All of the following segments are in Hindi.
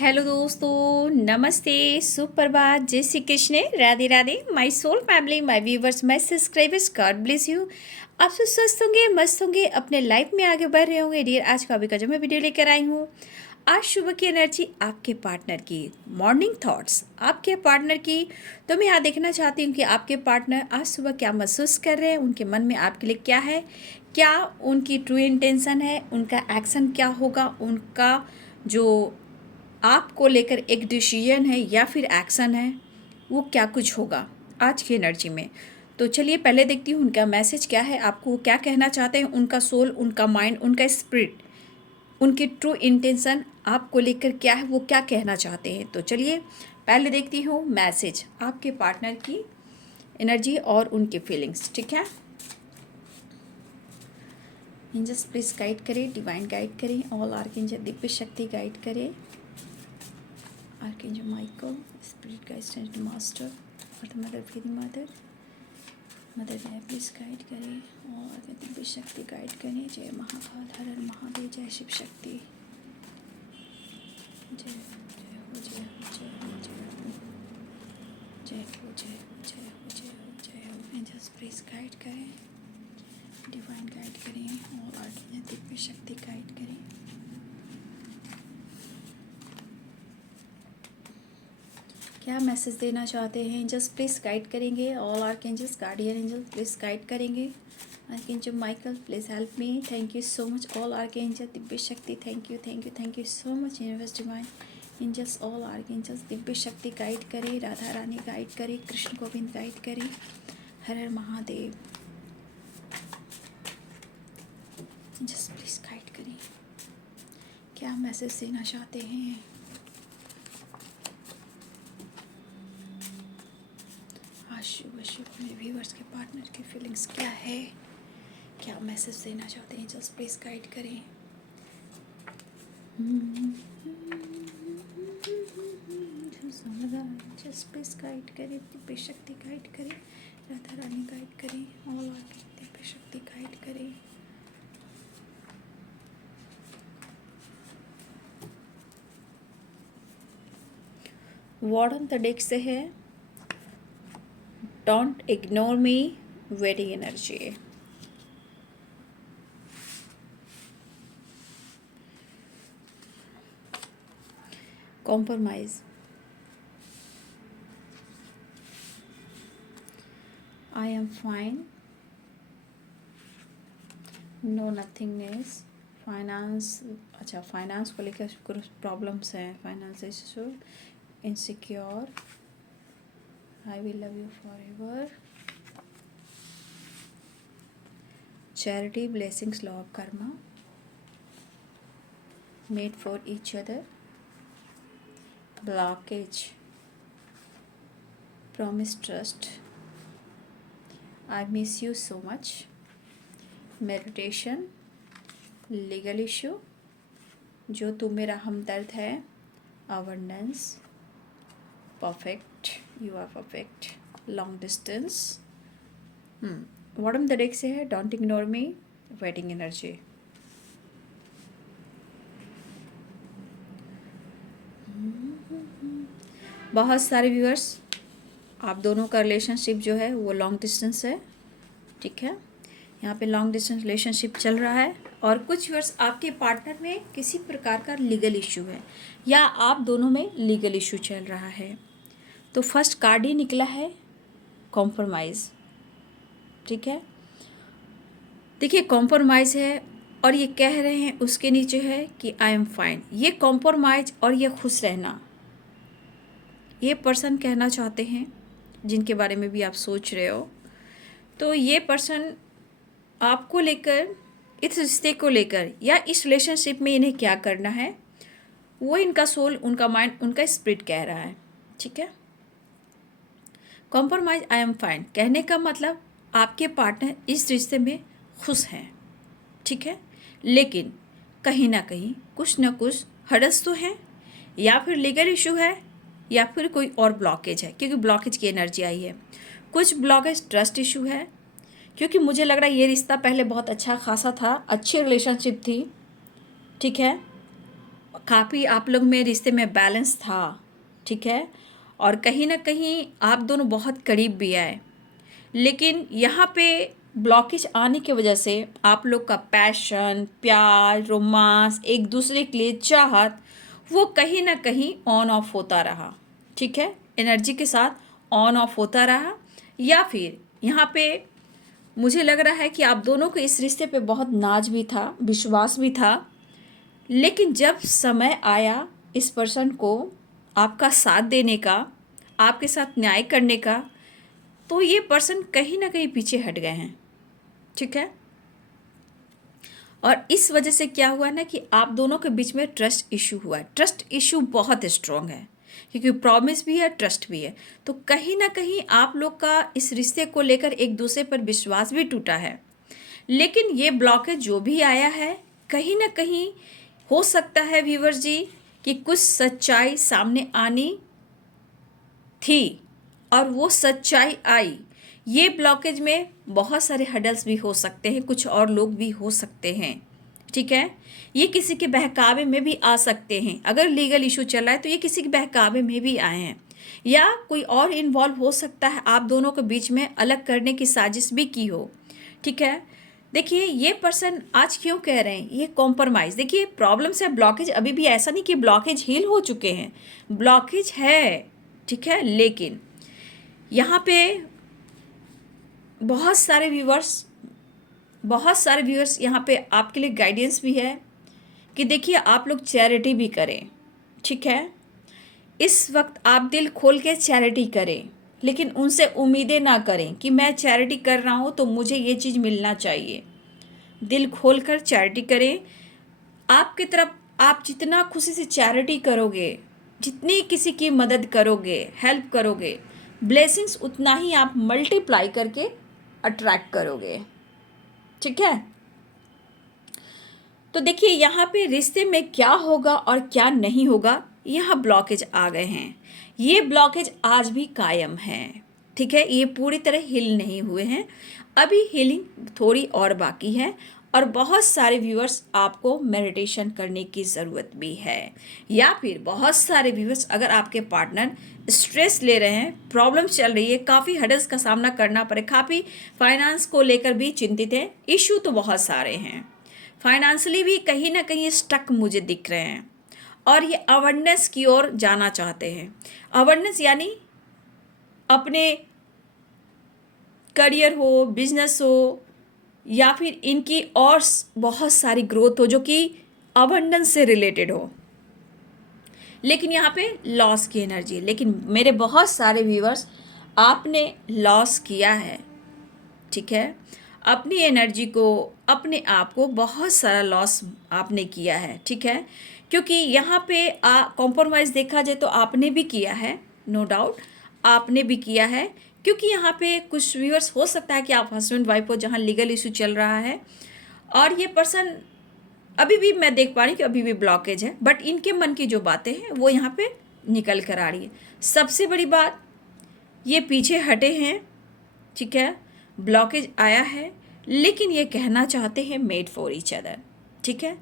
हेलो दोस्तों, नमस्ते, सुप्रभात, जय Shri Krishna, Radhe Radhe. My soul family, my viewers, my subscribers, God bless you. आप सब स्वस्थ होंगे, मस्त होंगे, अपने लाइफ में आगे बढ़ रहे होंगे। डियर, आज का अभी का जो मैं वीडियो लेकर आई हूँ, आज सुबह की एनर्जी आपके पार्टनर की, मॉर्निंग थॉट्स आपके पार्टनर की। तो मैं यहाँ देखना चाहती हूँ कि आपके पार्टनर आज सुबह क्या महसूस कर रहे हैं, उनके मन में आपके लिए क्या है, क्या उनकी ट्रू इंटेंशन है, उनका एक्शन क्या होगा, उनका जो आपको लेकर एक डिसीजन है या फिर एक्शन है, वो क्या कुछ होगा आज की एनर्जी में। तो चलिए पहले देखती हूँ उनका मैसेज क्या है, आपको क्या कहना चाहते हैं, उनका सोल, उनका माइंड, उनका स्पिरिट, उनकी ट्रू इंटेंशन आपको लेकर क्या है, वो क्या कहना चाहते हैं। तो चलिए पहले देखती हूँ मैसेज आपके पार्टनर की एनर्जी और उनकी फीलिंग्स। ठीक है, एंजल्स प्लीज गाइड करें, डिवाइन गाइड करें, ऑल आर्कएंजल दिव्य शक्ति गाइड करें, archangel Michael, spirit guide, saint master और the mother fairy mother guide please guide करें और दिव्य शक्ति गाइड करें। जय महाकाल, हर हर महादेव, जय शिव शक्ति, जय जय हो, जय हो, जय हो, जय हो, जय हो, जय हो, जय हो, जय हो, जय हो। एंजल्स प्लीज गाइड करें, डिवाइन गाइड करें और आर्कएंजल दिव्य शक्ति गाइड करें। क्या मैसेज देना चाहते हैं, जस्ट प्लीज गाइड करेंगे। All archangels, guardian angel please guide करेंगे। Archangel Michael please help me, thank you so much. All archangel दिव्य शक्ति, thank you, thank you, thank you so much. Universe divine angels, all archangels दिव्य शक्ति गाइड करें, राधा रानी गाइड करें, कृष्ण गोविंद गाइड करें, हर हर महादेव। जस्ट प्लीज गाइड करें, क्या मैसेज देना चाहते हैं। शुभ शुभ मेरे व्यूवर्स के पार्टनर की फीलिंग्स क्या है, क्या मैसेज देना चाहते हैं, जस्ट प्लीज गाइड करें। जस्ट प्लीज गाइड करें, दिव्य शक्ति गाइड करें, राधा रानी गाइड करें, ऑल आके दिव्य शक्ति गाइड करें। वार्ड ऑन द डेक से है, don't ignore me, wedding energy. Compromise, I am fine, no nothingness, finance, अच्छा फाइनेंस को लेकर कुछ प्रॉब्लम्स हैं, finance issue, insecure, I will love you forever, charity, blessings, law of karma, made for each other, blockage, promise, trust, I miss you so much, meditation, legal issue, जो तू मेरा हमदर्द है, abundance, perfect, you are perfect, long distance. Bottom the deck से है, don't ignore me, wedding energy. बहुत सारे व्यूअर्स, आप दोनों का रिलेशनशिप जो है वो लॉन्ग डिस्टेंस है। ठीक है, यहाँ पे लॉन्ग डिस्टेंस रिलेशनशिप चल रहा है और कुछ व्यूअर्स आपके पार्टनर में किसी प्रकार का लीगल इशू है या आप दोनों में लीगल इशू चल रहा है। तो फर्स्ट कार्ड ही निकला है कॉम्प्रोमाइज़। ठीक है, देखिए कॉम्प्रोमाइज़ है और ये कह रहे हैं उसके नीचे है कि आई एम फाइन। ये कॉम्प्रोमाइज़ और ये खुश रहना, ये पर्सन कहना चाहते हैं जिनके बारे में भी आप सोच रहे हो। तो ये पर्सन आपको लेकर, इस रिश्ते को लेकर या इस रिलेशनशिप में इन्हें क्या करना है, वो इनका सोल, उनका माइंड, उनका स्पिरिट कह रहा है। ठीक है, कॉम्प्रोमाइज़, आई एम फाइन कहने का मतलब आपके पार्टनर इस रिश्ते में खुश हैं। ठीक है, लेकिन कहीं ना कहीं कुछ ना कुछ हड़स तो है, या फिर लीगल इशू है, या फिर कोई और ब्लॉकेज है, क्योंकि ब्लॉकेज की एनर्जी आई है। कुछ ब्लॉकेज ट्रस्ट इशू है, क्योंकि मुझे लग रहा है ये रिश्ता पहले बहुत अच्छा खासा था, अच्छी रिलेशनशिप थी। ठीक है, काफ़ी आप लोग में रिश्ते में बैलेंस था, ठीक है, और कहीं ना कहीं आप दोनों बहुत करीब भी आए। लेकिन यहाँ पे ब्लॉकेज आने की वजह से आप लोग का पैशन, प्यार, रोमांस, एक दूसरे के लिए चाहत, वो कहीं ना कहीं ऑन ऑफ होता रहा, ठीक है, एनर्जी के साथ ऑन ऑफ होता रहा। या फिर यहाँ पे मुझे लग रहा है कि आप दोनों को इस रिश्ते पे बहुत नाज भी था, विश्वास भी था। लेकिन जब समय आया इस पर्सन को आपका साथ देने का, आपके साथ न्याय करने का, तो ये पर्सन कहीं ना कहीं पीछे हट गए हैं, ठीक है। और इस वजह से क्या हुआ ना कि आप दोनों के बीच में ट्रस्ट इशू हुआ है। ट्रस्ट इशू बहुत स्ट्रॉन्ग है क्योंकि प्रॉमिस भी है, ट्रस्ट भी है। तो कहीं ना कहीं आप लोग का इस रिश्ते को लेकर एक दूसरे पर विश्वास भी टूटा है। लेकिन ये ब्लॉकेज जो भी आया है, कहीं ना कहीं हो सकता है व्यूअर्स जी कि कुछ सच्चाई सामने आनी थी और वो सच्चाई आई। ये ब्लॉकेज में बहुत सारे हडल्स भी हो सकते हैं, कुछ और लोग भी हो सकते हैं, ठीक है। ये किसी के बहकावे में भी आ सकते हैं। अगर लीगल इशू चल रहा है तो ये किसी के बहकावे में भी आए हैं, या कोई और इन्वॉल्व हो सकता है, आप दोनों के बीच में अलग करने की साजिश भी की हो, ठीक है। देखिए ये पर्सन आज क्यों कह रहे हैं ये कॉम्प्रोमाइज़, देखिए प्रॉब्लम से ब्लॉकेज अभी भी ऐसा नहीं कि ब्लॉकेज हील हो चुके हैं, ब्लॉकेज है, ठीक है। लेकिन यहाँ पे बहुत सारे व्यूअर्स यहाँ पे आपके लिए गाइडेंस भी है कि देखिए आप लोग चैरिटी भी करें, ठीक है। इस वक्त आप दिल खोल के चैरिटी करें, लेकिन उनसे उम्मीदें ना करें कि मैं चैरिटी कर रहा हूँ तो मुझे ये चीज़ मिलना चाहिए। दिल खोल कर चैरिटी करें। आपकी तरफ आप जितना खुशी से चैरिटी करोगे, जितनी किसी की मदद करोगे, हेल्प करोगे, ब्लेसिंग्स उतना ही आप मल्टीप्लाई करके अट्रैक्ट करोगे, ठीक है। तो देखिए यहाँ पे रिश्ते में क्या होगा और क्या नहीं होगा, यहाँ ब्लॉकेज आ गए हैं। ये ब्लॉकेज आज भी कायम है, ठीक है। ये पूरी तरह हिल नहीं हुए हैं, अभी हीलिंग थोड़ी और बाकी है। और बहुत सारे व्यूअर्स आपको मेडिटेशन करने की ज़रूरत भी है, या फिर बहुत सारे व्यूअर्स अगर आपके पार्टनर स्ट्रेस ले रहे हैं, प्रॉब्लम चल रही है, काफ़ी हडल्स का सामना करना पड़े, काफ़ी फाइनेंस को लेकर भी चिंतित हैं, इशू तो बहुत सारे हैं, फाइनेंशियली भी कहीं ना कहीं स्टक मुझे दिख रहे हैं। और ये अवेयरनेस की ओर जाना चाहते हैं। अवेयरनेस यानी अपने करियर हो, बिजनेस हो, या फिर इनकी और बहुत सारी ग्रोथ हो जो कि अबंडेंस से रिलेटेड हो। लेकिन यहाँ पे लॉस की एनर्जी है। लेकिन मेरे बहुत सारे व्यूअर्स आपने लॉस किया है, ठीक है। अपनी एनर्जी को, अपने आप को बहुत सारा लॉस आपने किया है, ठीक है। क्योंकि यहाँ पे कॉम्प्रोमाइज़ देखा जाए तो आपने भी किया है, नो डाउट आपने भी किया है। क्योंकि यहाँ पे कुछ व्यूअर्स हो सकता है कि आप हस्बैंड वाइफ हो जहाँ लीगल इशू चल रहा है, और ये पर्सन अभी भी मैं देख पा रही हूँ कि अभी भी ब्लॉकेज है, बट इनके मन की जो बातें हैं वो यहाँ पे निकल कर आ रही है। सबसे बड़ी बात, ये पीछे हटे हैं, ठीक है, ब्लॉकेज आया है, लेकिन ये कहना चाहते हैं मेड फॉर ईच अदर, ठीक है।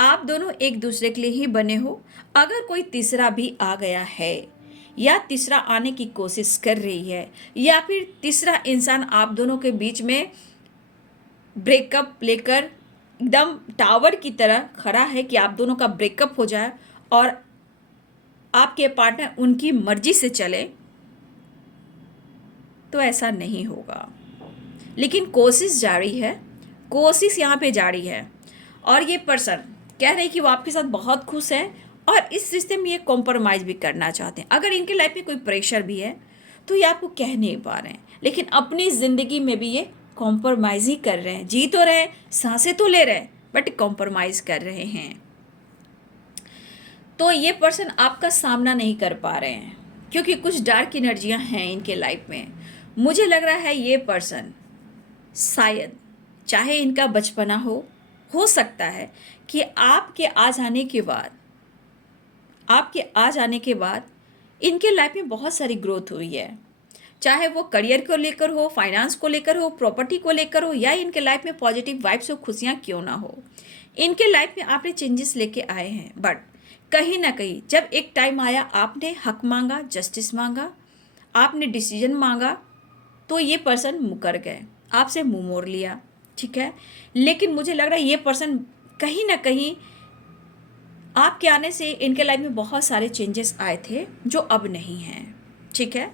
आप दोनों एक दूसरे के लिए ही बने हो। अगर कोई तीसरा भी आ गया है, या तीसरा आने की कोशिश कर रही है, या फिर तीसरा इंसान आप दोनों के बीच में ब्रेकअप लेकर एकदम टावर की तरह खड़ा है कि आप दोनों का ब्रेकअप हो जाए और आपके पार्टनर उनकी मर्जी से चले, तो ऐसा नहीं होगा। लेकिन कोशिश जारी है, कोशिश यहाँ पे जारी है। और ये पर्सन कह रहे हैं कि वो आपके साथ बहुत खुश है और इस रिश्ते में ये कॉम्प्रोमाइज़ भी करना चाहते हैं। अगर इनके लाइफ में कोई प्रेशर भी है तो ये आपको कह नहीं पा रहे हैं, लेकिन अपनी ज़िंदगी में भी ये कॉम्प्रोमाइज़ ही कर रहे हैं। जी तो रहे, सांसें तो ले रहे, बट कॉम्प्रोमाइज़ कर रहे हैं। तो ये पर्सन आपका सामना नहीं कर पा रहे हैं क्योंकि कुछ डार्क एनर्जियाँ हैं इनके लाइफ में। मुझे लग रहा है ये पर्सन शायद, चाहे इनका बचपना हो सकता है कि आपके आ जाने के बाद इनके लाइफ में बहुत सारी ग्रोथ हुई है, चाहे वो करियर को लेकर हो, फाइनेंस को लेकर हो, प्रॉपर्टी को लेकर हो, या इनके लाइफ में पॉजिटिव वाइब्स हो, खुशियाँ क्यों ना हो, इनके लाइफ में आपने चेंजेस लेके आए हैं। बट कहीं ना कहीं जब एक टाइम आया, आपने हक मांगा, जस्टिस मांगा, आपने डिसीजन मांगा, तो ये पर्सन मुकर गए, आपसे मुंह मोड़ लिया, ठीक है। लेकिन मुझे लग रहा है ये पर्सन कहीं ना कहीं आपके आने से इनके लाइफ में बहुत सारे चेंजेस आए थे जो अब नहीं हैं, ठीक है,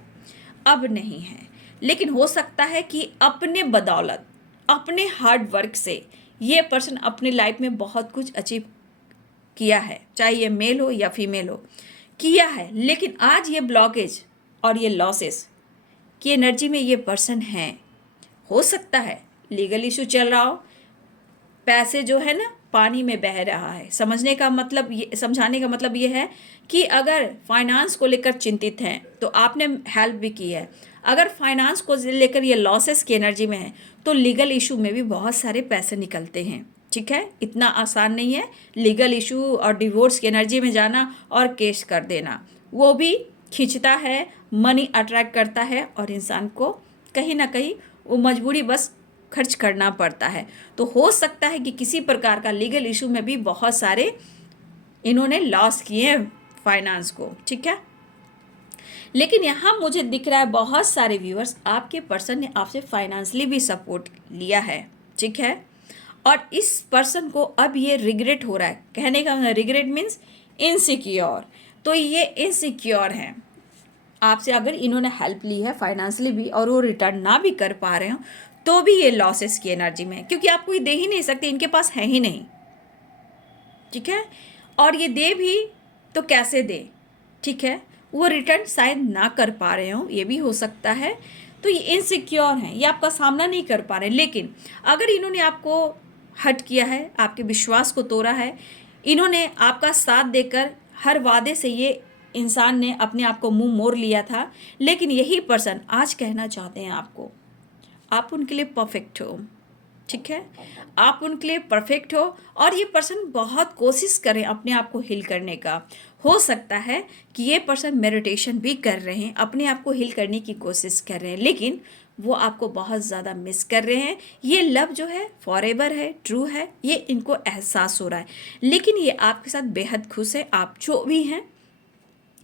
अब नहीं हैं। लेकिन हो सकता है कि अपने बदौलत, अपने हार्ड वर्क से ये पर्सन अपने लाइफ में बहुत कुछ अचीव किया है, चाहे ये मेल हो या फीमेल हो, किया है। लेकिन आज ये ब्लॉकेज और ये लॉसेस की एनर्जी में ये पर्सन हैं। हो सकता है लीगल इशू चल रहा हो, पैसे जो है ना पानी में बह रहा है। समझने का मतलब ये, समझाने का मतलब ये है कि अगर फाइनेंस को लेकर चिंतित हैं तो आपने हेल्प भी की है। अगर फाइनेंस को लेकर ये लॉसेस की एनर्जी में है तो लीगल इशू में भी बहुत सारे पैसे निकलते हैं, ठीक है। इतना आसान नहीं है लीगल इशू और डिवोर्स की एनर्जी में जाना और केस कर देना। वो भी खींचता है, मनी अट्रैक्ट करता है और इंसान को कहीं ना कहीं वो मजबूरी बस खर्च करना पड़ता है। तो हो सकता है कि किसी प्रकार का लीगल इशू में भी बहुत सारे इन्होंने लॉस किए हैं फाइनेंस को, ठीक है। लेकिन यहाँ मुझे दिख रहा है बहुत सारे व्यूअर्स, आपके पर्सन ने आपसे फाइनेंशियली भी सपोर्ट लिया है, ठीक है। और इस पर्सन को अब ये रिग्रेट हो रहा है। कहने का रिग्रेट मीन्स इनसिक्योर। तो ये इनसिक्योर हैं आपसे। अगर इन्होंने हेल्प ली है फाइनेंशियली भी और वो रिटर्न ना भी कर पा रहे हो तो भी ये लॉसेस की एनर्जी में है, क्योंकि आप कोई दे ही नहीं सकते, इनके पास है ही नहीं, ठीक है। और ये दे भी तो कैसे दे, ठीक है। वो रिटर्न शायद ना कर पा रहे हो, ये भी हो सकता है। तो ये इनसिक्योर हैं, ये आपका सामना नहीं कर पा रहे। लेकिन अगर इन्होंने आपको हर्ट किया है, आपके विश्वास को तोड़ा है, इन्होंने आपका साथ देकर हर वादे से ये इंसान ने अपने आप को मुंह मोड़ लिया था। लेकिन यही पर्सन आज कहना चाहते हैं आपको, आप उनके लिए परफेक्ट हो, ठीक है। आप उनके लिए परफेक्ट हो और ये पर्सन बहुत कोशिश करें अपने आप को हील करने का। हो सकता है कि ये पर्सन मेडिटेशन भी कर रहे हैं, अपने आप को हील करने की कोशिश कर रहे हैं, लेकिन वो आपको बहुत ज़्यादा मिस कर रहे हैं। ये लव जो है फॉरएवर है, ट्रू है, ये इनको एहसास हो रहा है। लेकिन ये आपके साथ बेहद खुश है। आप जो भी हैं,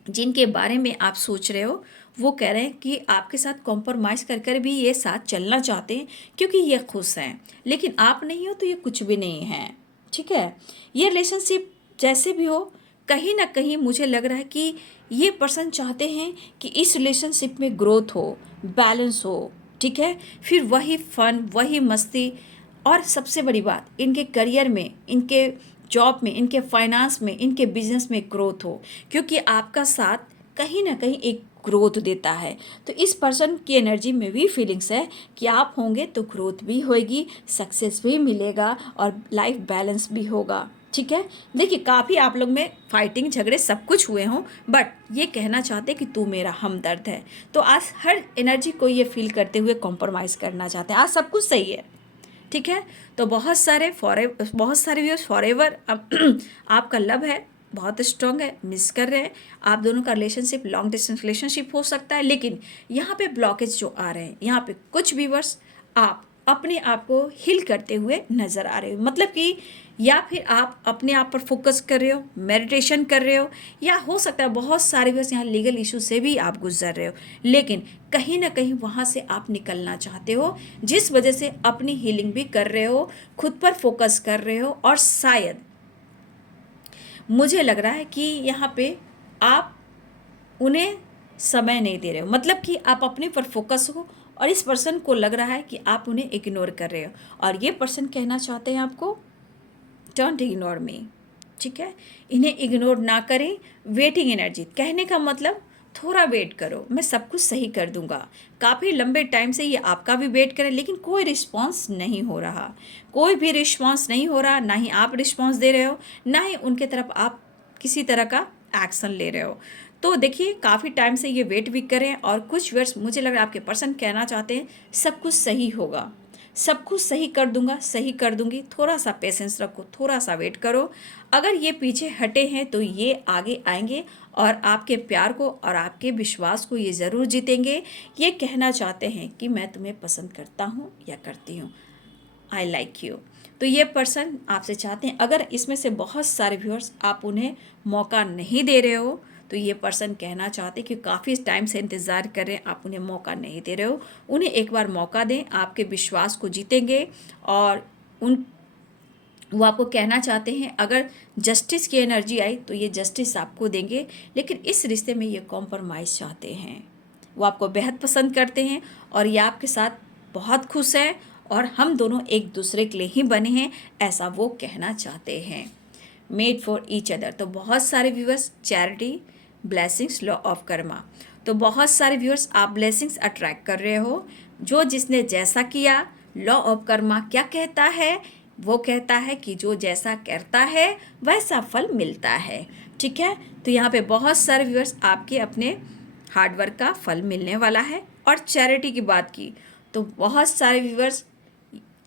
जिनके बारे में आप सोच रहे हो, वो कह रहे हैं कि आपके साथ कॉम्प्रोमाइज़ कर कर भी ये साथ चलना चाहते हैं, क्योंकि ये खुश हैं। लेकिन आप नहीं हो तो ये कुछ भी नहीं है, ठीक है। ये रिलेशनशिप जैसे भी हो, कहीं ना कहीं मुझे लग रहा है कि ये पर्सन चाहते हैं कि इस रिलेशनशिप में ग्रोथ हो, बैलेंस हो, ठीक है। फिर वही फन, वही मस्ती, और सबसे बड़ी बात, इनके करियर में, इनके जॉब में, इनके फाइनेंस में, इनके बिजनेस में ग्रोथ हो, क्योंकि आपका साथ कहीं ना कहीं एक ग्रोथ देता है। तो इस पर्सन की एनर्जी में भी फीलिंग्स है कि आप होंगे तो ग्रोथ भी होएगी, सक्सेस भी मिलेगा और लाइफ बैलेंस भी होगा, ठीक है। देखिए काफ़ी आप लोग में फाइटिंग, झगड़े सब कुछ हुए हों, बट ये कहना चाहते कि तू मेरा हमदर्द है। तो आज हर एनर्जी को ये फील करते हुए कॉम्प्रोमाइज़ करना चाहते हैं। आज सब कुछ सही है, ठीक है। तो बहुत सारे व्यूअर्स फॉरएवर आपका लव है, बहुत स्ट्रांग है, मिस कर रहे हैं। आप दोनों का रिलेशनशिप लॉन्ग डिस्टेंस रिलेशनशिप हो सकता है। लेकिन यहाँ पे ब्लॉकेज जो आ रहे हैं, यहाँ पे कुछ व्यूअर्स आप अपने आप को हील करते हुए नज़र आ रहे हो, मतलब कि या फिर आप अपने आप पर फोकस कर रहे हो, मेडिटेशन कर रहे हो, या हो सकता है बहुत सारे व्यूअर्स यहाँ लीगल इशू से भी आप गुजर रहे हो। लेकिन कहीं ना कहीं वहाँ से आप निकलना चाहते हो, जिस वजह से अपनी हीलिंग भी कर रहे हो, खुद पर फोकस कर रहे हो, और शायद मुझे लग रहा है कि यहाँ पे आप उन्हें समय नहीं दे रहे हो, मतलब कि आप अपने पर फोकस हो और इस पर्सन को लग रहा है कि आप उन्हें इग्नोर कर रहे हो। और ये पर्सन कहना चाहते हैं आपको, डोंट इग्नोर मी, ठीक है। इन्हें इग्नोर ना करें। वेटिंग एनर्जी, कहने का मतलब थोड़ा वेट करो, मैं सब कुछ सही कर दूंगा। काफ़ी लंबे टाइम से ये आपका भी वेट करें, लेकिन कोई रिस्पांस नहीं हो रहा, कोई भी रिस्पांस नहीं हो रहा। ना ही आप रिस्पांस दे रहे हो, ना ही उनके तरफ आप किसी तरह का एक्शन ले रहे हो। तो देखिए काफ़ी टाइम से ये वेट भी करें। और कुछ वर्ड्स मुझे लग रहा है आपके पर्सन कहना चाहते हैं सब कुछ सही होगा, सब कुछ सही कर दूंगा, सही कर दूंगी, थोड़ा सा पेशेंस रखो, थोड़ा सा वेट करो। अगर ये पीछे हटे हैं तो ये आगे आएंगे और आपके प्यार को और आपके विश्वास को ये ज़रूर जीतेंगे। ये कहना चाहते हैं कि मैं तुम्हें पसंद करता हूँ या करती हूँ, आई लाइक यू। तो ये पर्सन आपसे चाहते हैं, अगर इसमें से बहुत सारे व्यूअर्स आप उन्हें मौका नहीं दे रहे हो, तो ये पर्सन कहना चाहते हैं कि काफ़ी टाइम से इंतज़ार कर रहे हैं, आप उन्हें मौका नहीं दे रहे हो। उन्हें एक बार मौका दें, आपके विश्वास को जीतेंगे और उन वो आपको कहना चाहते हैं अगर जस्टिस की एनर्जी आई तो ये जस्टिस आपको देंगे, लेकिन इस रिश्ते में ये कॉम्प्रोमाइज़ चाहते हैं। वो आपको बेहद पसंद करते हैं और ये आपके साथ बहुत खुश हैं और हम दोनों एक दूसरे के लिए ही बने हैं, ऐसा वो कहना चाहते हैं। Made for each other. तो बहुत सारे viewers charity, blessings, law of Karma. तो बहुत सारे व्यूअर्स आप ब्लेसिंग्स अट्रैक्ट कर रहे हो। जो जिसने जैसा किया, लॉ ऑफ कर्मा क्या कहता है? वो कहता है कि जो जैसा करता है वैसा फल मिलता है। ठीक है, तो यहाँ पे बहुत सारे व्यूअर्स आपके अपने हार्डवर्क का फल मिलने वाला है। और चैरिटी की बात की तो बहुत सारे व्यूअर्स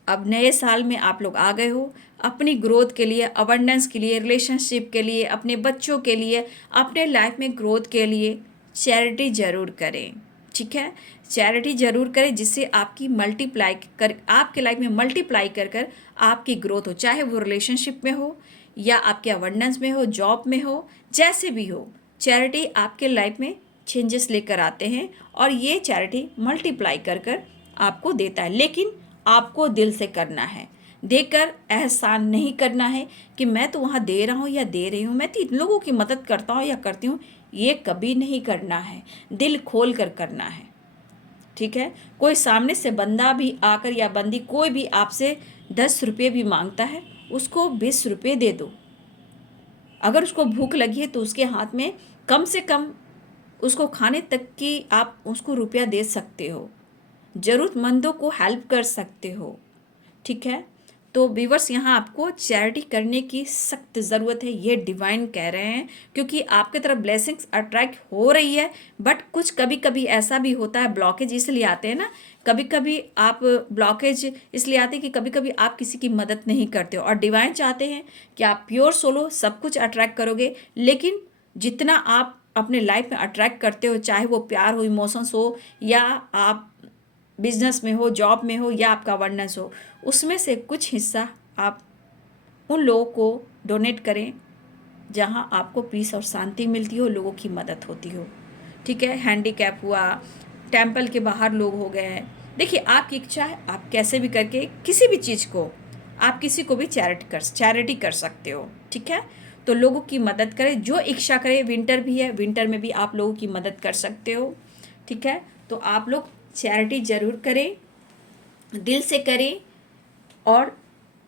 अब नए साल में आप लोग आ गए हो अपनी ग्रोथ के लिए, अबंडेंस के लिए, रिलेशनशिप के लिए, अपने बच्चों के लिए, अपने लाइफ में ग्रोथ के लिए चैरिटी ज़रूर करें। ठीक है, चैरिटी ज़रूर करें जिससे आपकी मल्टीप्लाई कर आपके लाइफ में मल्टीप्लाई कर कर आपकी ग्रोथ हो, चाहे वो रिलेशनशिप में हो या आपके अबंडेंस में हो, जॉब में हो, जैसे भी हो। चैरिटी आपके लाइफ में चेंजेस लेकर आते हैं और ये चैरिटी मल्टीप्लाई कर कर आपको देता है, लेकिन आपको दिल से करना है। देकर एहसान नहीं करना है कि मैं तो वहाँ दे रहा हूँ या दे रही हूँ, मैं तो इन लोगों की मदद करता हूँ या करती हूँ, ये कभी नहीं करना है। दिल खोल कर करना है। ठीक है, कोई सामने से बंदा भी आकर या बंदी कोई भी आपसे 10 रुपये भी मांगता है, उसको 20 रुपये दे दो। अगर उसको भूख लगी है तो उसके हाथ में कम से कम उसको खाने तक की आप उसको रुपया दे सकते हो, ज़रूरतमंदों को हेल्प कर सकते हो। ठीक है, तो व्यूअर्स यहाँ आपको चैरिटी करने की सख्त ज़रूरत है, ये डिवाइन कह रहे हैं, क्योंकि आपके तरफ ब्लेसिंग्स अट्रैक्ट हो रही है। बट कुछ कभी कभी ऐसा भी होता है, ब्लॉकेज इसलिए आते हैं ना, कभी कभी आप ब्लॉकेज इसलिए आते हैं कि कभी कभी आप किसी की मदद नहीं करते हो और डिवाइन चाहते हैं कि आप प्योर सोलो सब कुछ अट्रैक्ट करोगे, लेकिन जितना आप अपने लाइफ में अट्रैक्ट करते हो, चाहे वो प्यार हो, इमोशंस हो, या आप बिजनेस में हो, जॉब में हो, या आपका अबंडेंस हो, उसमें से कुछ हिस्सा आप उन लोगों को डोनेट करें जहां आपको पीस और शांति मिलती हो, लोगों की मदद होती हो। ठीक है, हैंडीकैप हुआ, टेम्पल के बाहर लोग हो गए हैं। देखिए आपकी इच्छा है, आप कैसे भी करके किसी भी चीज़ को आप किसी को भी चैरिटी कर सकते हो। ठीक है, तो लोगों की मदद करें, जो इच्छा करे। विंटर भी है, विंटर में भी आप लोगों की मदद कर सकते हो। ठीक है, तो आप लोग चैरिटी ज़रूर करें, दिल से करें और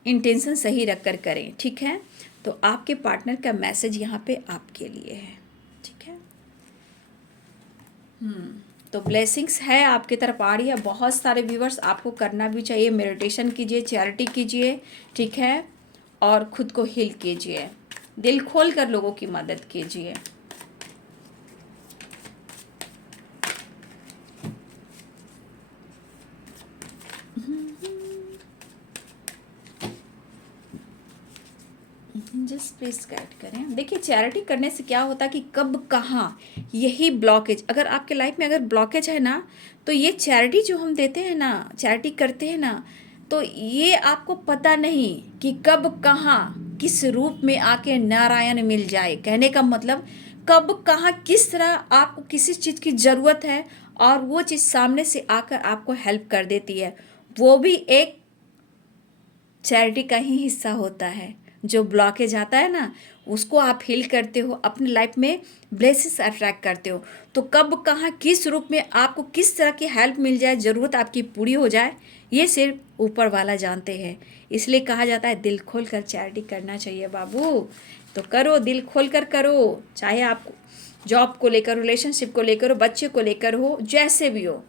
इंटेंशन सही रख कर करें। ठीक है, तो आपके पार्टनर का मैसेज यहाँ पे आपके लिए है। ठीक है, तो ब्लेसिंग्स है आपकी तरफ आ रही है। बहुत सारे व्यूवर्स, आपको करना भी चाहिए, मेडिटेशन कीजिए, चैरिटी कीजिए। ठीक है, और खुद को हील कीजिए, दिल खोल कर लोगों की मदद कीजिए। जस्ट प्लीज गाइड करें। देखिए चैरिटी करने से क्या होता है कि कब कहाँ यही ब्लॉकेज, अगर आपके लाइफ में अगर ब्लॉकेज है ना, तो ये चैरिटी जो हम देते हैं ना, चैरिटी करते हैं ना, तो ये आपको पता नहीं कि कब कहाँ किस रूप में आके नारायण मिल जाए। कहने का मतलब कब कहाँ किस तरह आपको किसी चीज़ की ज़रूरत है और वो चीज़ सामने से आकर आपको हेल्प कर देती है, वो भी एक चैरिटी का ही हिस्सा होता है। जो ब्लॉकेज आता है ना, उसको आप हील करते हो, अपनी लाइफ में ब्लेसिंग्स अट्रैक्ट करते हो। तो कब कहाँ किस रूप में आपको किस तरह की हेल्प मिल जाए, ज़रूरत आपकी पूरी हो जाए, ये सिर्फ ऊपर वाला जानते हैं। इसलिए कहा जाता है दिल खोल कर चैरिटी करना चाहिए बाबू। तो करो, दिल खोल कर करो, चाहे आप जॉब को लेकर, रिलेशनशिप को लेकर हो, बच्चे को लेकर हो, जैसे भी हो,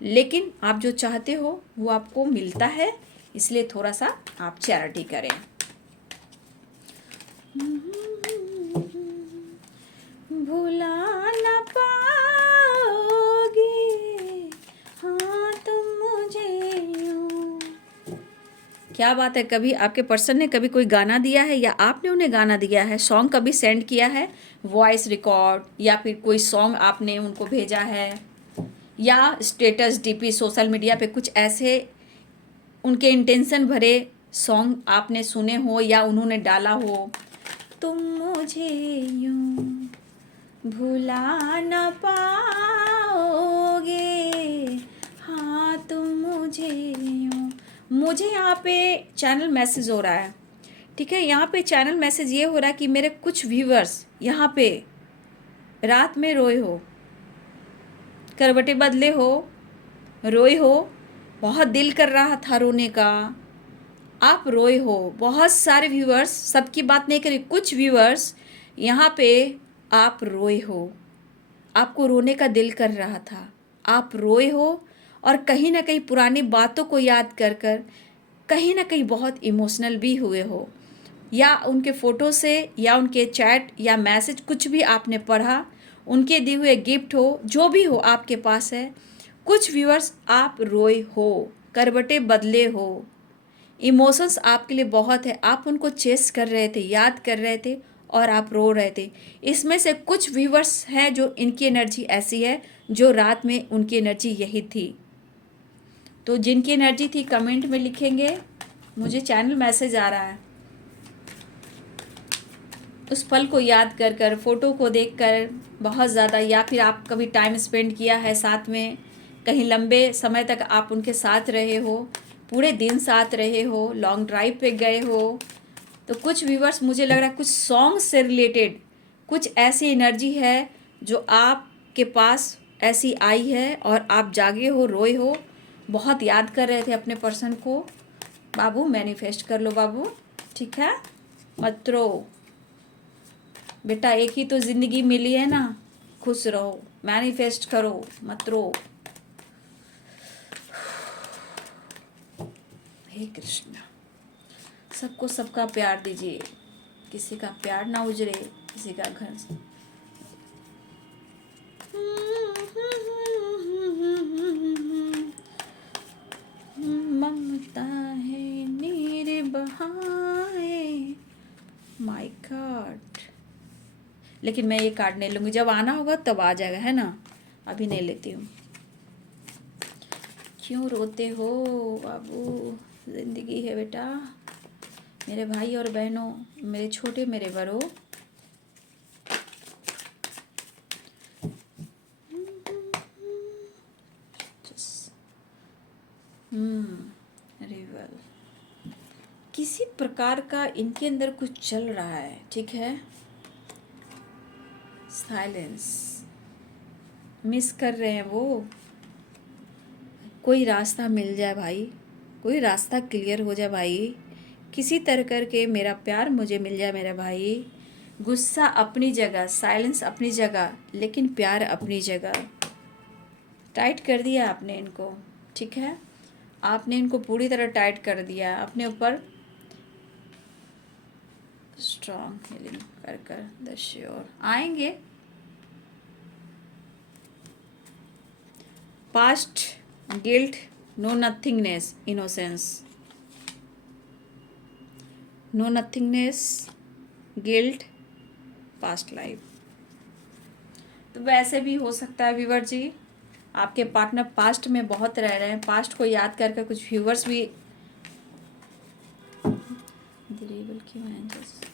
लेकिन आप जो चाहते हो वो आपको मिलता है। इसलिए थोड़ा सा आप चैरिटी करें। भुला न पाओगे हाँ तुम मुझे यूं। क्या बात है, कभी आपके पर्सन ने कभी कोई गाना दिया है या आपने उन्हें गाना दिया है, सॉन्ग कभी सेंड किया है, वॉइस रिकॉर्ड, या फिर कोई सॉन्ग आपने उनको भेजा है, या स्टेटस डीपी सोशल मीडिया पे कुछ ऐसे उनके इंटेंशन भरे सॉन्ग आपने सुने हो या उन्होंने डाला हो। तुम मुझे यूं भुला न पाओगे, हाँ तुम मुझे यूं। मुझे यहाँ पे चैनल मैसेज हो रहा है, ठीक है। यहाँ पे चैनल मैसेज ये हो रहा है कि मेरे कुछ व्यूवर्स यहाँ पे रात में रोए हो, करवटें बदले हो, रोए हो, बहुत दिल कर रहा था रोने का, आप रोए हो। बहुत सारे व्यूवर्स, सबकी बात नहीं करें, कुछ व्यूवर्स यहाँ पे आप रोए हो, आपको रोने का दिल कर रहा था, आप रोए हो और कहीं ना कहीं पुरानी बातों को याद कर कर कहीं ना कहीं बहुत इमोशनल भी हुए हो, या उनके फ़ोटो से या उनके चैट या मैसेज कुछ भी आपने पढ़ा, उनके दिए हुए गिफ्ट हो, जो भी हो आपके पास है। कुछ व्यूअर्स आप रोए हो, करवटें बदले हो, इमोशंस आपके लिए बहुत है, आप उनको चेस कर रहे थे, याद कर रहे थे और आप रो रहे थे। इसमें से कुछ व्यूअर्स हैं जो इनकी एनर्जी ऐसी है, जो रात में उनकी एनर्जी यही थी। तो जिनकी एनर्जी थी कमेंट में लिखेंगे, मुझे चैनल मैसेज आ रहा है। उस पल को याद कर कर, फ़ोटो को देख कर बहुत ज़्यादा, या फिर आप कभी टाइम स्पेंड किया है साथ में, कहीं लंबे समय तक आप उनके साथ रहे हो, पूरे दिन साथ रहे हो, लॉन्ग ड्राइव पे गए हो। तो कुछ व्यूवर्स, मुझे लग रहा है कुछ सॉन्ग से रिलेटेड कुछ ऐसी एनर्जी है जो आपके पास ऐसी आई है और आप जागे हो, रोए हो, बहुत याद कर रहे थे अपने पर्सन को। बाबू मैनिफेस्ट कर लो बाबू, ठीक है, मत रो बेटा, एक ही तो ज़िंदगी मिली है ना, खुश रहो, मैनिफेस्ट करो, मत रो। हे कृष्ण, सबको सबका प्यार दीजिए, किसी का प्यार ना उजड़े, किसी का घर से। ममता है मेरे बहाए, माय गॉड। लेकिन मैं ये कार्ड नहीं लूँगी, जब आना होगा तब आ जाएगा, है ना, अभी नहीं लेती हूँ। क्यों रोते हो बाबू, ज़िंदगी है बेटा। मेरे भाई और बहनों, मेरे छोटे मेरे बड़ों, रिवल, किसी प्रकार का इनके अंदर कुछ चल रहा है, ठीक है। साइलेंस मिस कर रहे हैं वो, कोई रास्ता मिल जाए भाई, कोई रास्ता क्लियर हो जाए भाई, किसी तरह करके मेरा प्यार मुझे मिल जाए मेरा भाई। गुस्सा अपनी जगह, साइलेंस अपनी जगह, लेकिन प्यार अपनी जगह। टाइट कर दिया आपने इनको, ठीक है, आपने इनको पूरी तरह टाइट कर दिया अपने ऊपर। स्ट्रॉन्ग हीलिंग कर कर द श्योर आएंगे। Past guilt, no nothingness, innocence, no nothingness, guilt, past life. तो वैसे भी हो सकता है व्यूवर जी, आपके पार्टनर पास्ट में बहुत रह रहे हैं, पास्ट को याद करके कुछ व्यूवर्स भी डिरेबल क्यों हैं जस्ट।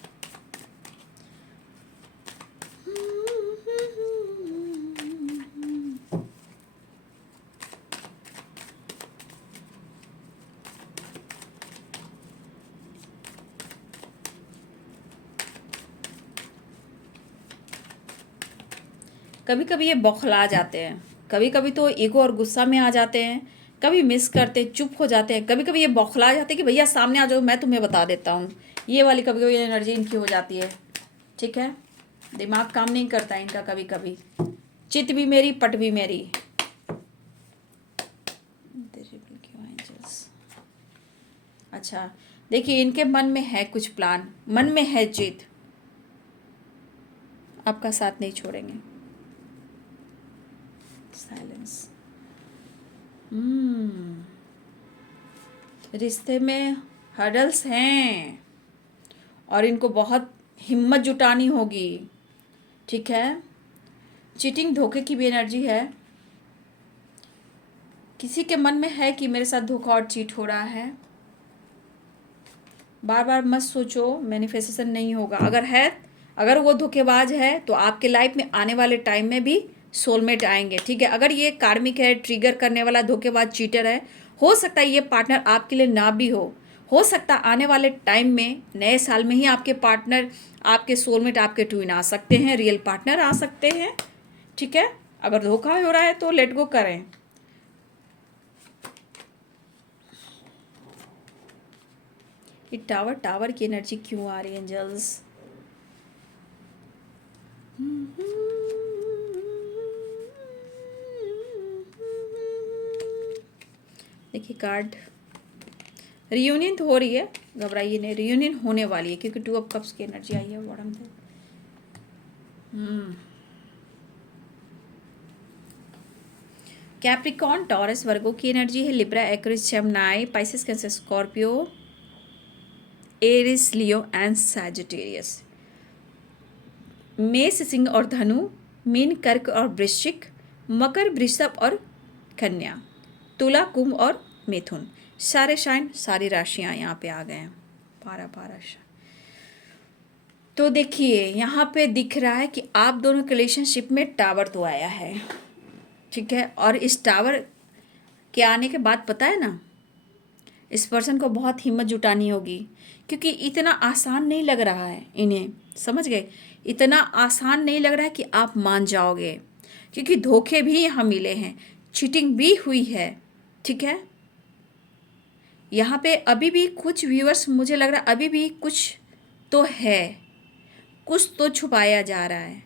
कभी कभी ये बौखला जाते हैं, कभी कभी तो ईगो और गुस्सा में आ जाते हैं, कभी मिस करते, चुप हो जाते हैं, कभी कभी ये बौखला जाते हैं कि भैया सामने आ जाओ, मैं तुम्हें बता देता हूँ। ये वाली कभी कभी एनर्जी इनकी हो जाती है, ठीक है। दिमाग काम नहीं करता इनका कभी कभी, चित भी मेरी पट भी मेरी। अच्छा देखिए, इनके मन में है कुछ प्लान, मन में है जिद, आपका साथ नहीं छोड़ेंगे। साइलेंस, रिश्ते में हर्डल्स हैं और इनको बहुत हिम्मत जुटानी होगी, ठीक है। चीटिंग, धोखे की भी एनर्जी है, किसी के मन में है कि मेरे साथ धोखा और चीट हो रहा है। बार बार मत सोचो, मैनिफेस्टेशन नहीं होगा। अगर वो धोखेबाज है तो आपके लाइफ में आने वाले टाइम में भी सोलमेट आएंगे, ठीक है। अगर ये कार्मिक है, ट्रिगर करने वाला धोखेबाज चीटर है, हो सकता है ये पार्टनर आपके लिए ना भी हो सकता है आने वाले टाइम में, नए साल में ही आपके पार्टनर, आपके सोलमेट, आपके ट्विन आ सकते हैं, रियल पार्टनर आ सकते हैं, ठीक है। अगर धोखा हो रहा है तो लेट गो करें। ये टावर की एनर्जी क्यों आ रही है एंजल्स? देखिए कार्ड, रियूनियन तो हो रही है, घबराइए नहीं, रियूनियन होने वाली है क्योंकि 2 ऑफ कप्स की एनर्जी आई है बॉटम पे। कैप्रिकॉर्न, टॉरस, वर्गो की एनर्जी है, Libra, Aquarius, Gemini, Pisces, Cancer, Scorpio, Aries, Leo and Sagittarius. मेष, सिंह और धनु, मीन, कर्क और वृश्चिक, मकर, वृषभ और कन्या, तुला, कुंभ और मिथुन। सारे साइन, सारी राशियां यहाँ पे आ गए हैं, 12 तो देखिए यहाँ पे दिख रहा है कि आप दोनों के रिलेशनशिप में टावर तो आया है, ठीक है। और इस टावर के आने के बाद पता है ना, इस पर्सन को बहुत हिम्मत जुटानी होगी क्योंकि इतना आसान नहीं लग रहा है इन्हें, समझ गए? इतना आसान नहीं लग रहा है कि आप मान जाओगे, क्योंकि धोखे भी यहाँ मिले हैं, चीटिंग भी हुई है, ठीक है। यहाँ पे अभी भी कुछ व्यूअर्स, मुझे लग रहा है अभी भी कुछ तो है, कुछ तो छुपाया जा रहा है।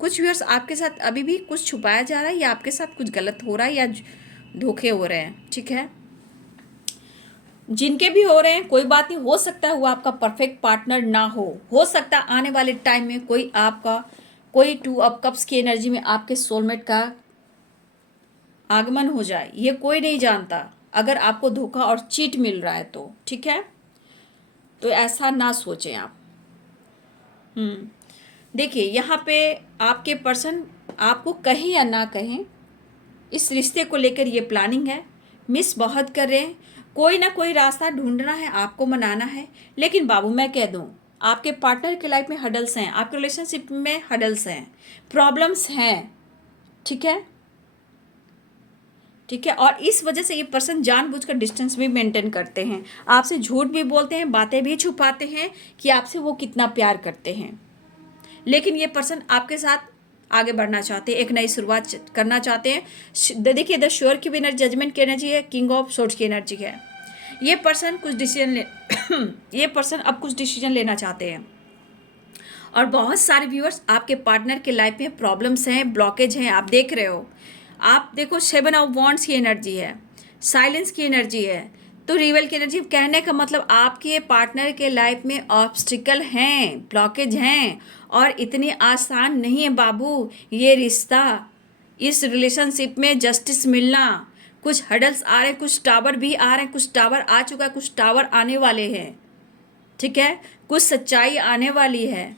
कुछ व्यूअर्स आपके साथ अभी भी कुछ छुपाया जा रहा है, या आपके साथ कुछ गलत हो रहा है, या धोखे हो रहे हैं, ठीक है। जिनके भी हो रहे हैं कोई बात नहीं, हो सकता है वो आपका परफेक्ट पार्टनर ना हो सकता है आने वाले टाइम में कोई 2 ऑफ कप्स की एनर्जी में आपके सोलमेट का आगमन हो जाए, ये कोई नहीं जानता। अगर आपको धोखा और चीट मिल रहा है तो ठीक है, तो ऐसा ना सोचें आप। देखिए यहाँ पे आपके पर्सन आपको कहें या ना कहें, इस रिश्ते को लेकर ये प्लानिंग है, मिस बहुत कर रहे हैं, कोई ना कोई रास्ता ढूंढना है, आपको मनाना है। लेकिन बाबू मैं कह दूं, आपके पार्टनर के लाइफ में हडल्स हैं, आपके रिलेशनशिप में हडल्स हैं, प्रॉब्लम्स हैं, ठीक है, ठीक है। और इस वजह से ये पर्सन जानबूझकर डिस्टेंस भी मेंटेन करते हैं, आपसे झूठ भी बोलते हैं, बातें भी छुपाते हैं कि आपसे वो कितना प्यार करते हैं। लेकिन ये पर्सन आपके साथ आगे बढ़ना चाहते हैं, एक नई शुरुआत करना चाहते हैं। देखिए द श्योर की भी एनर्जी, जजमेंट की एनर्जी है, किंग ऑफ सोर्ड्स की एनर्जी है। ये पर्सन कुछ डिसीजन ये पर्सन अब कुछ डिसीजन लेना चाहते हैं। और बहुत सारे व्यूअर्स आपके पार्टनर के लाइफ में प्रॉब्लम्स हैं, ब्लॉकेज हैं, आप देख रहे हो। आप देखो 7 ऑफ वॉन्ड्स की एनर्जी है, साइलेंस की एनर्जी है, तो रिवेल की एनर्जी। कहने का मतलब आपके पार्टनर के लाइफ में ऑब्स्टिकल हैं, ब्लॉकेज हैं, और इतनी आसान नहीं है बाबू ये रिश्ता, इस रिलेशनशिप में जस्टिस मिलना। कुछ हडल्स आ रहे हैं, कुछ टावर भी आ रहे हैं, कुछ टावर आ चुका है, कुछ टावर आने वाले हैं, ठीक है। कुछ सच्चाई आने वाली है,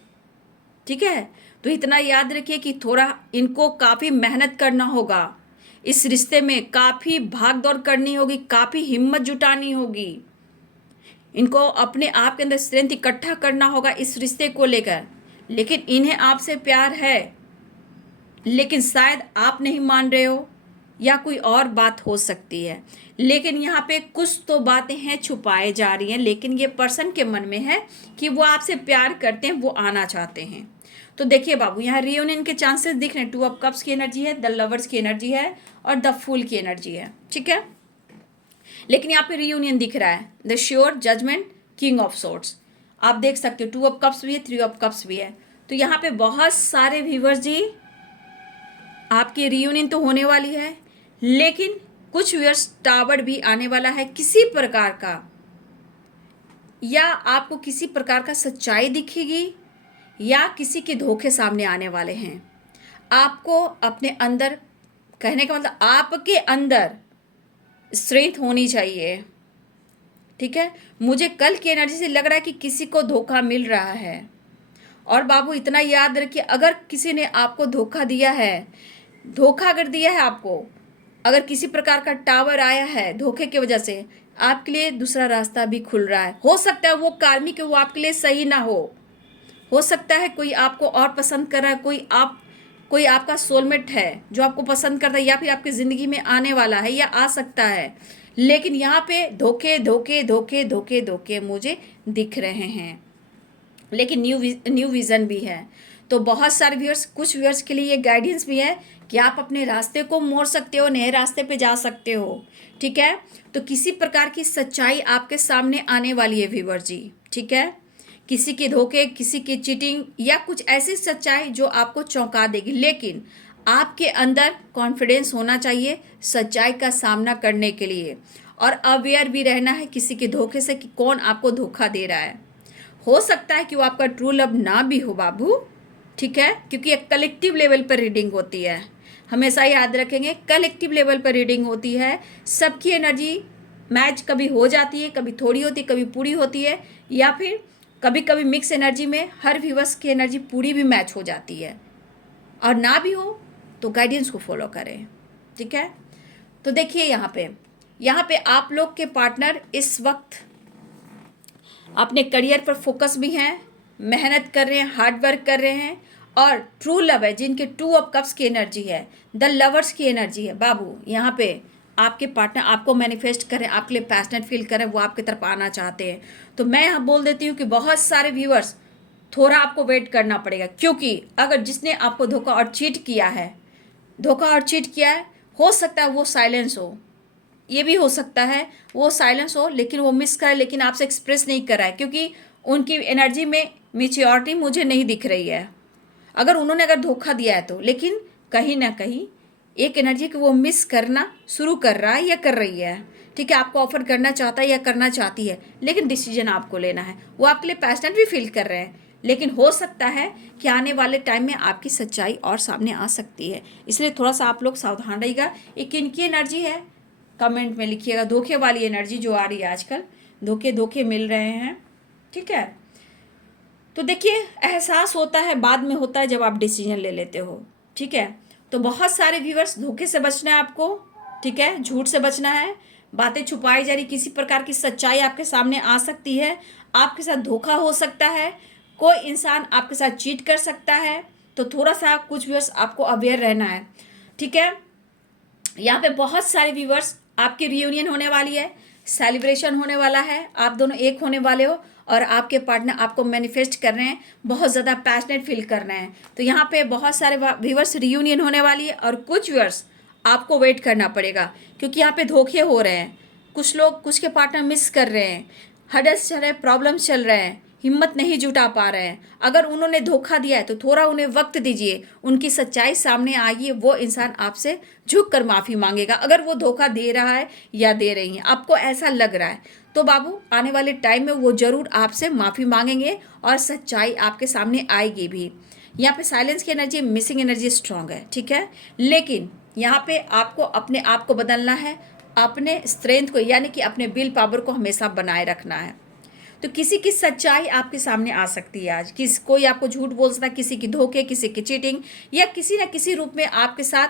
ठीक है। तो इतना याद रखिए कि थोड़ा इनको काफ़ी मेहनत करना होगा, इस रिश्ते में काफ़ी भाग दौड़ करनी होगी, काफ़ी हिम्मत जुटानी होगी, इनको अपने आप के अंदर स्ट्रेंथ इकट्ठा करना होगा इस रिश्ते को लेकर। लेकिन इन्हें आपसे प्यार है, लेकिन शायद आप नहीं मान रहे हो, या कोई और बात हो सकती है। लेकिन यहाँ पे कुछ तो बातें हैं छुपाए जा रही हैं, लेकिन ये पर्सन के मन में है कि वो आपसे प्यार करते हैं, वो आना चाहते हैं। तो देखिए बाबू यहाँ रियूनियन के चांसेस दिख रहे हैं। 2 ऑफ कप्स की एनर्जी है, द लवर्स की एनर्जी है, और द फूल की एनर्जी है, ठीक है। लेकिन यहाँ पे रियूनियन दिख रहा है, the sure, judgement, king of swords. आप देख सकते हो 2 ऑफ कप्स भी है, 3 ऑफ कप्स भी है। तो यहाँ पे बहुत सारे व्यूवर्स जी आपकी रियूनियन तो होने वाली है, लेकिन कुछ व्यूअर्स टावर भी आने वाला है किसी प्रकार का, या आपको किसी प्रकार का सच्चाई दिखेगी, या किसी के धोखे सामने आने वाले हैं। आपको अपने अंदर, कहने का मतलब आपके अंदर स्ट्रेंथ होनी चाहिए, ठीक है। मुझे कल की एनर्जी से लग रहा है कि किसी को धोखा मिल रहा है। और बाबू इतना याद रखिए, अगर किसी ने आपको धोखा दिया है, धोखा अगर दिया है आपको, अगर किसी प्रकार का टावर आया है धोखे की वजह से, आपके लिए दूसरा रास्ता भी खुल रहा है। हो सकता है वो कार्मिक वो आपके लिए सही ना हो सकता है कोई आपको और पसंद कर रहा है, कोई आपका सोलमेट है जो आपको पसंद करता है, या फिर आपकी ज़िंदगी में आने वाला है या आ सकता है। लेकिन यहाँ पे धोखे धोखे धोखे धोखे धोखे मुझे दिख रहे हैं, लेकिन न्यू विज़न भी है। तो बहुत सारे व्यूअर्स, कुछ व्यूअर्स के लिए ये गाइडेंस भी है कि आप अपने रास्ते को मोड़ सकते हो, नए रास्ते पे जा सकते हो। ठीक है, तो किसी प्रकार की सच्चाई आपके सामने आने वाली है व्यूअर जी। ठीक है, किसी के धोखे, किसी की चीटिंग या कुछ ऐसी सच्चाई जो आपको चौंका देगी, लेकिन आपके अंदर कॉन्फिडेंस होना चाहिए सच्चाई का सामना करने के लिए, और अवेयर भी रहना है किसी के धोखे से कि कौन आपको धोखा दे रहा है। हो सकता है कि वो आपका ट्रू लव ना भी हो बाबू। ठीक है, क्योंकि एक कलेक्टिव लेवल पर रीडिंग होती है, हमेशा याद रखेंगे कलेक्टिव लेवल पर रीडिंग होती है। सबकी एनर्जी मैच कभी हो जाती है, कभी थोड़ी होती है, कभी पूरी होती है, या फिर कभी कभी मिक्स एनर्जी में हर व्यूअर्स की एनर्जी पूरी भी मैच हो जाती है। और ना भी हो तो गाइडेंस को फॉलो करें। ठीक है, तो देखिए यहाँ पे आप लोग के पार्टनर इस वक्त अपने करियर पर फोकस भी हैं, मेहनत कर रहे हैं, हार्ड वर्क कर रहे हैं, और ट्रू लव है जिनके 2 ऑफ कप्स की एनर्जी है, द लवर्स की एनर्जी है बाबू। यहाँ पे आपके पार्टनर आपको मैनिफेस्ट करें, आपके लिए पैशनेट फील करें, वो आपकी तरफ आना चाहते हैं। तो मैं यहाँ बोल देती हूँ कि बहुत सारे व्यूअर्स थोड़ा आपको वेट करना पड़ेगा, क्योंकि अगर जिसने आपको धोखा और चीट किया है, हो सकता है वो साइलेंस हो, ये भी हो सकता है वो साइलेंस हो, लेकिन वो मिस करे, लेकिन आपसे एक्सप्रेस नहीं कर रहा है, क्योंकि उनकी एनर्जी में मेच्योरिटी मुझे नहीं दिख रही है। अगर धोखा दिया है तो, लेकिन कहीं ना कहीं एक एनर्जी कि वो मिस करना शुरू कर रहा है या कर रही है। ठीक है, आपको ऑफर करना चाहता है या करना चाहती है, लेकिन डिसीजन आपको लेना है। वो आपके लिए पैशनेट भी फील कर रहे हैं, लेकिन हो सकता है कि आने वाले टाइम में आपकी सच्चाई और सामने आ सकती है। इसलिए थोड़ा सा आप लोग सावधान रहिएगा। ये किनकी एनर्जी है कमेंट में लिखिएगा। धोखे वाली एनर्जी जो आ रही है आजकल, धोखे मिल रहे हैं। ठीक है, तो देखिए एहसास होता है बाद में होता है जब आप डिसीजन ले लेते हो। ठीक है, तो बहुत सारे व्यूअर्स, धोखे से बचना है आपको। ठीक है, झूठ से बचना है, बातें छुपाई जा रही, किसी प्रकार की सच्चाई आपके सामने आ सकती है, आपके साथ धोखा हो सकता है, कोई इंसान आपके साथ चीट कर सकता है। तो थोड़ा सा कुछ व्यूअर्स आपको अवेयर रहना है। ठीक है, यहाँ पे बहुत सारे व्यूअर्स आपकी रियूनियन होने वाली है, सेलिब्रेशन होने वाला है, आप दोनों एक होने वाले हो, और आपके पार्टनर आपको मैनिफेस्ट कर रहे हैं, बहुत ज़्यादा पैशनेट फील कर रहे हैं। तो यहाँ पे बहुत सारे व्यूअर्स रियूनियन होने वाली है, और कुछ व्यूअर्स आपको वेट करना पड़ेगा, क्योंकि यहाँ पे धोखे हो रहे हैं। कुछ के पार्टनर मिस कर रहे हैं, हर्डल्स चल रहे हैं, प्रॉब्लम्स चल रहे हैं, हिम्मत नहीं जुटा पा रहे हैं। अगर उन्होंने धोखा दिया है तो थोड़ा उन्हें वक्त दीजिए, उनकी सच्चाई सामने आएगी, वो इंसान आपसे झुक कर माफ़ी मांगेगा। अगर वो धोखा दे रहा है या दे रही है, आपको ऐसा लग रहा है, तो बाबू आने वाले टाइम में वो ज़रूर आपसे माफ़ी मांगेंगे और सच्चाई आपके सामने आएगी भी। यहाँ पे साइलेंस की एनर्जी, मिसिंग एनर्जी स्ट्रांग है। ठीक है, लेकिन यहाँ पे आपको अपने आप को बदलना है, अपने स्ट्रेंथ को, यानी कि अपने विल पावर को हमेशा बनाए रखना है। तो किसी की सच्चाई आपके सामने आ सकती है आज, कोई आपको झूठ बोल सकता है, किसी की धोखे, किसी की चीटिंग, या किसी न किसी रूप में आपके साथ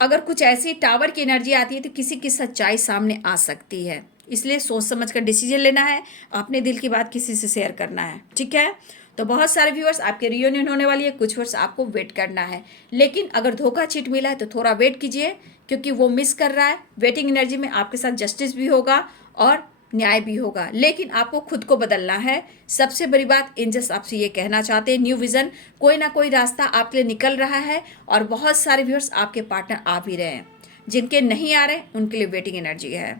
अगर कुछ ऐसी टावर की एनर्जी आती है तो किसी की सच्चाई सामने आ सकती है। इसलिए सोच समझ कर डिसीजन लेना है, अपने दिल की बात किसी से शेयर करना है। ठीक है, तो बहुत सारे व्यूअर्स आपके रियूनियन होने वाली है, कुछ व्यूअर्स आपको वेट करना है, लेकिन अगर धोखा चीट मिला है तो थोड़ा वेट कीजिए, क्योंकि वो मिस कर रहा है। वेटिंग एनर्जी में आपके साथ जस्टिस भी होगा और न्याय भी होगा, लेकिन आपको खुद को बदलना है। सबसे बड़ी बात एंजल्स आपसे ये कहना चाहते हैं, न्यू विजन, कोई ना कोई रास्ता आपके लिए निकल रहा है, और बहुत सारे व्यूअर्स आपके पार्टनर आ भी रहे हैं। जिनके नहीं आ रहे उनके लिए वेटिंग एनर्जी है।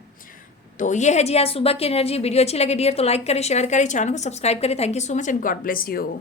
तो ये है जी आज सुबह की एनर्जी। वीडियो अच्छी लगे डियर तो लाइक करें, शेयर करें, चैनल को सब्सक्राइब करें। Thank you so much and God bless you.